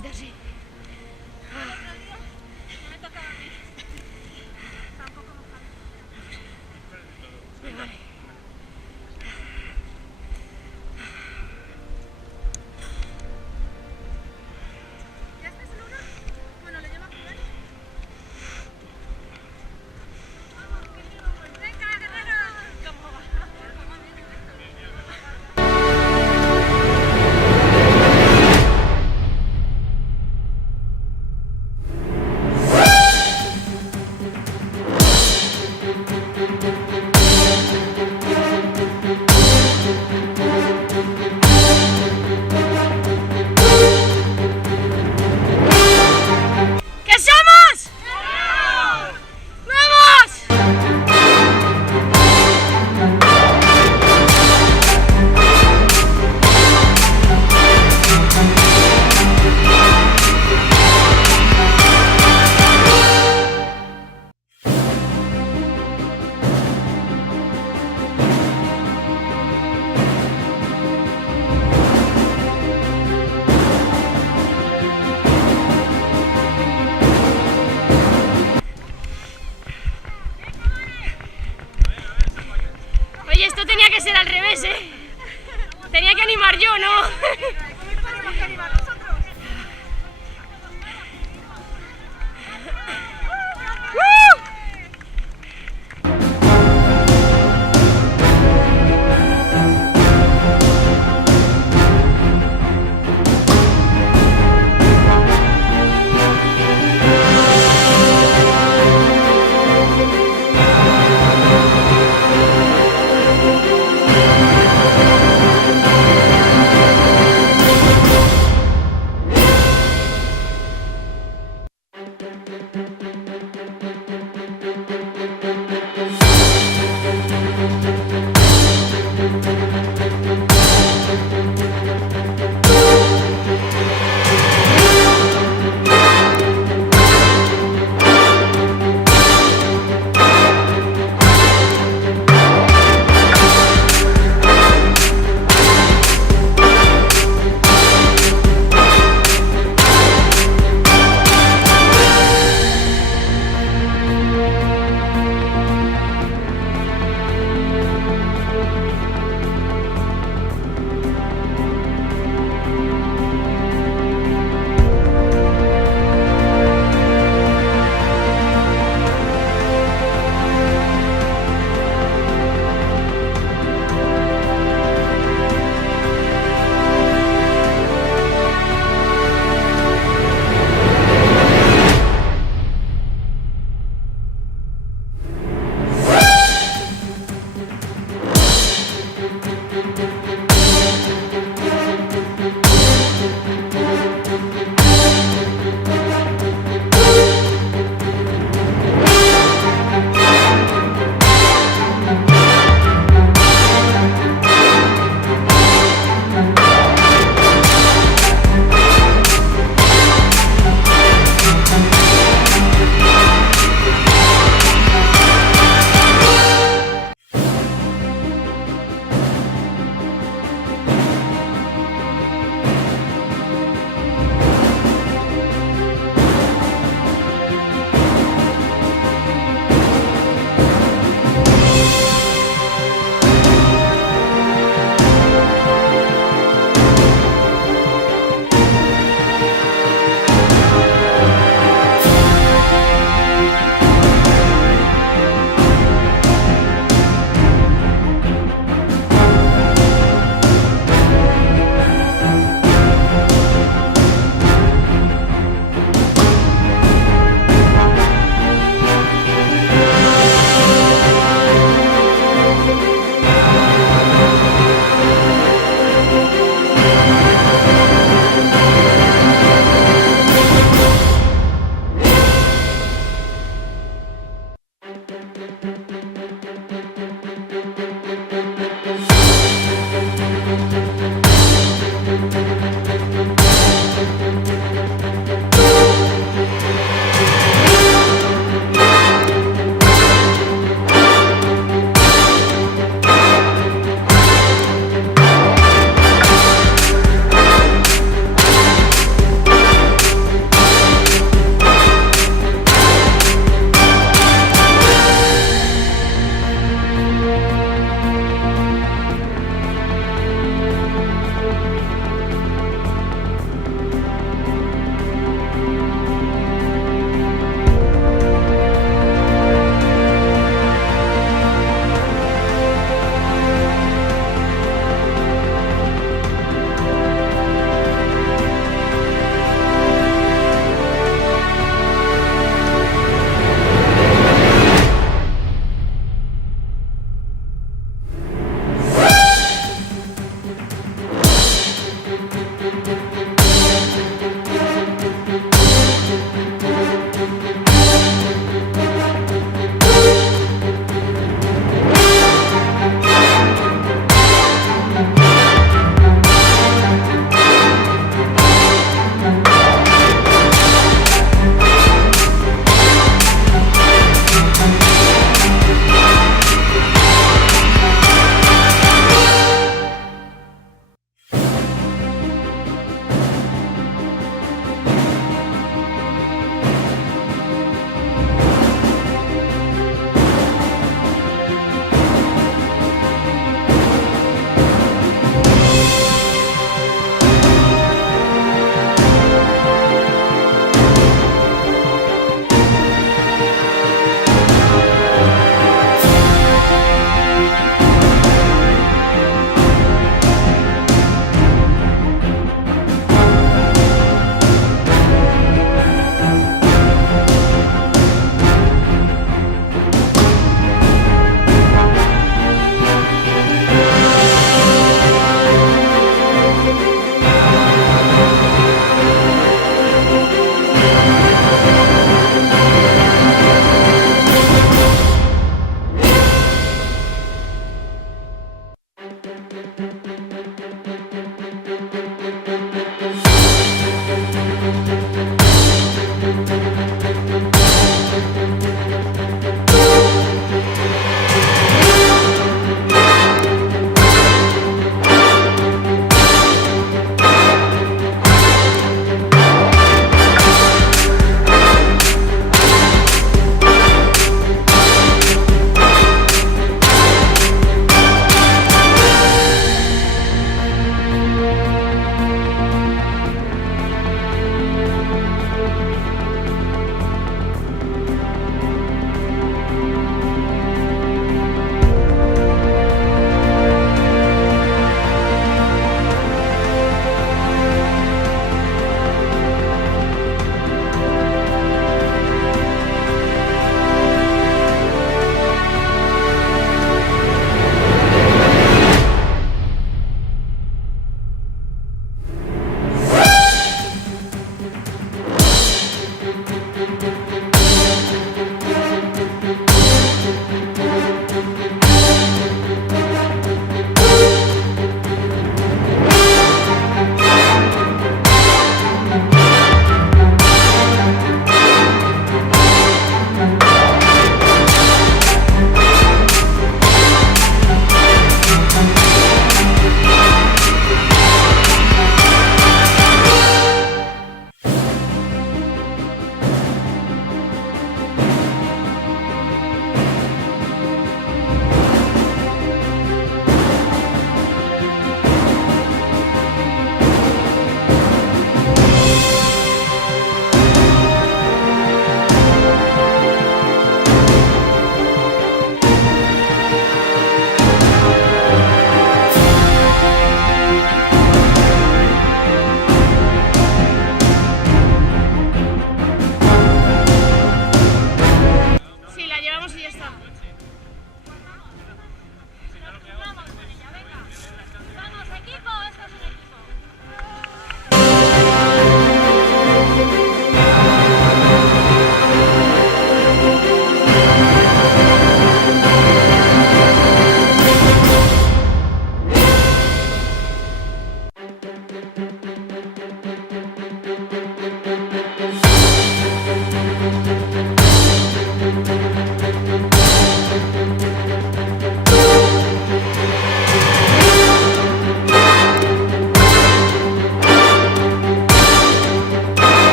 spíš daří.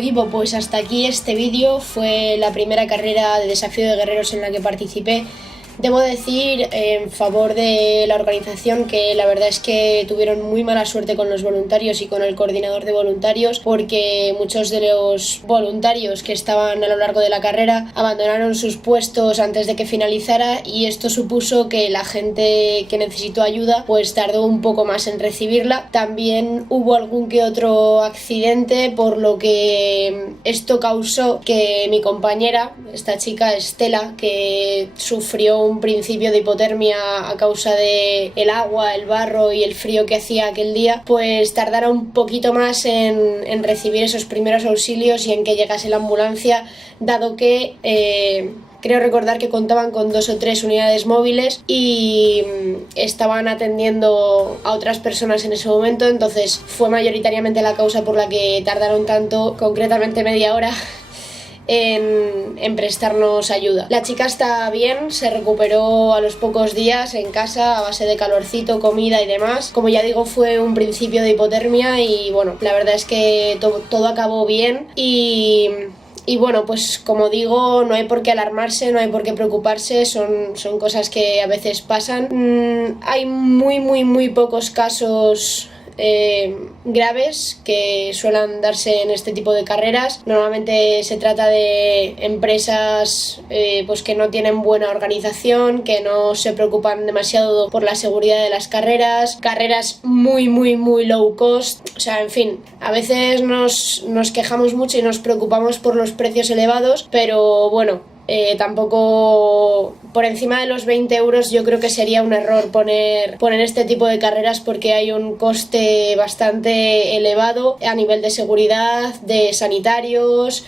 equipo, pues hasta aquí este vídeo. Fue la primera carrera de Desafío de Guerreros en la que participé. Debo decir en favor de la organización que la verdad es que tuvieron muy mala suerte con los voluntarios y con el coordinador de voluntarios, porque muchos de los voluntarios que estaban a lo largo de la carrera abandonaron sus puestos antes de que finalizara, y esto supuso que la gente que necesitó ayuda pues tardó un poco más en recibirla. También hubo algún que otro accidente, por lo que esto causó que mi compañera, esta chica Estela, que sufrió un principio de hipotermia a causa de el agua, el barro y el frío que hacía aquel día, pues tardara un poquito más en recibir esos primeros auxilios y en que llegase la ambulancia, dado que creo recordar que contaban con 2 o 3 unidades móviles y estaban atendiendo a otras personas en ese momento. Entonces fue mayoritariamente la causa por la que tardaron tanto, concretamente media hora, en prestarnos ayuda. La chica está bien, se recuperó a los pocos días en casa a base de calorcito, comida y demás. Como ya digo, fue un principio de hipotermia y bueno, la verdad es que todo acabó bien y bueno, pues como digo, no hay por qué alarmarse, no hay por qué preocuparse, son cosas que a veces pasan. Hay muy pocos casos graves que suelen darse en este tipo de carreras. Normalmente se trata de empresas pues que no tienen buena organización, que no se preocupan demasiado por la seguridad de las carreras muy low cost. O sea, en fin, a veces nos quejamos mucho y nos preocupamos por los precios elevados, pero bueno, tampoco por encima de los 20 euros yo creo que sería un error poner este tipo de carreras, porque hay un coste bastante elevado a nivel de seguridad, de sanitarios,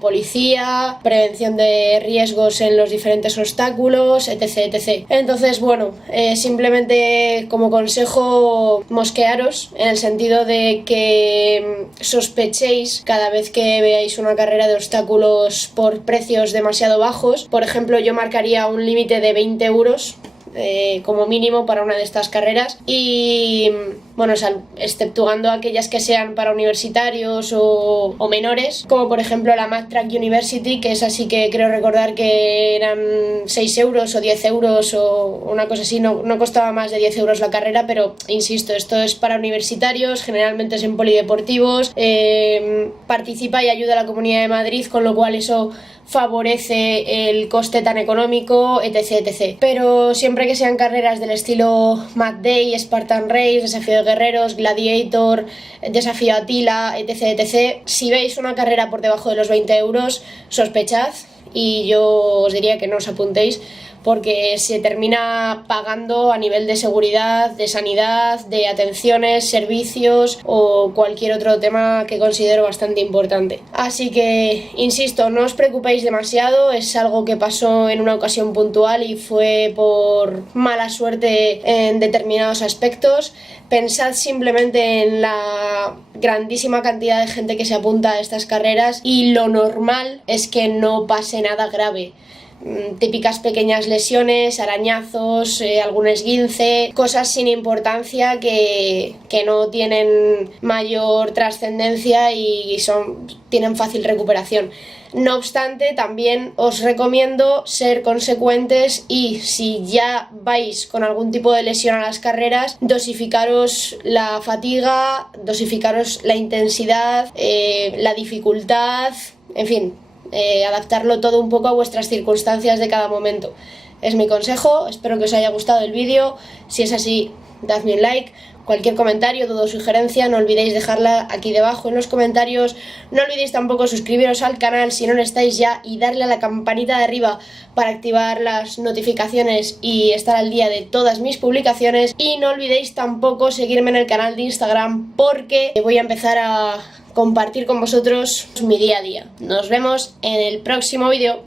policía, prevención de riesgos en los diferentes obstáculos, etc. Entonces, bueno, simplemente como consejo, mosquearos en el sentido de que sospechéis cada vez que veáis una carrera de obstáculos por precios demasiado bajos. Por ejemplo, yo marcaría un límite de 20 euros como mínimo para una de estas carreras, y bueno, exceptuando aquellas que sean para universitarios o menores, como por ejemplo la Mad Track University, que es así, que creo recordar que eran 6 euros o 10 euros o una cosa así, no costaba más de 10 euros la carrera, pero insisto, esto es para universitarios, generalmente es en polideportivos, participa y ayuda a la Comunidad de Madrid, con lo cual eso favorece el coste tan económico, etc. Pero siempre que sean carreras del estilo Mad Day, Spartan Race, Desafío de Guerreros, Gladiator, Desafío Atila, etc. Si veis una carrera por debajo de los 20 euros, sospechad, y yo os diría que no os apuntéis, porque se termina pagando a nivel de seguridad, de sanidad, de atenciones, servicios o cualquier otro tema que considero bastante importante. Así que, insisto, no os preocupéis demasiado, es algo que pasó en una ocasión puntual y fue por mala suerte en determinados aspectos. Pensad simplemente en la grandísima cantidad de gente que se apunta a estas carreras, y lo normal es que no pase nada grave. Típicas pequeñas lesiones, arañazos, algún esguince, cosas sin importancia que no tienen mayor trascendencia y tienen fácil recuperación. No obstante, también os recomiendo ser consecuentes y, si ya vais con algún tipo de lesión a las carreras, dosificaros la fatiga, dosificaros la intensidad, la dificultad, en fin, adaptarlo todo un poco a vuestras circunstancias de cada momento. Es mi consejo, espero que os haya gustado el vídeo. Si es así, dadme un like. Cualquier comentario, duda o sugerencia, no olvidéis dejarla aquí debajo en los comentarios. No olvidéis tampoco suscribiros al canal si no lo estáis ya, y darle a la campanita de arriba para activar las notificaciones y estar al día de todas mis publicaciones. Y no olvidéis tampoco seguirme en el canal de Instagram, porque voy a empezar a compartir con vosotros mi día a día. Nos vemos en el próximo vídeo.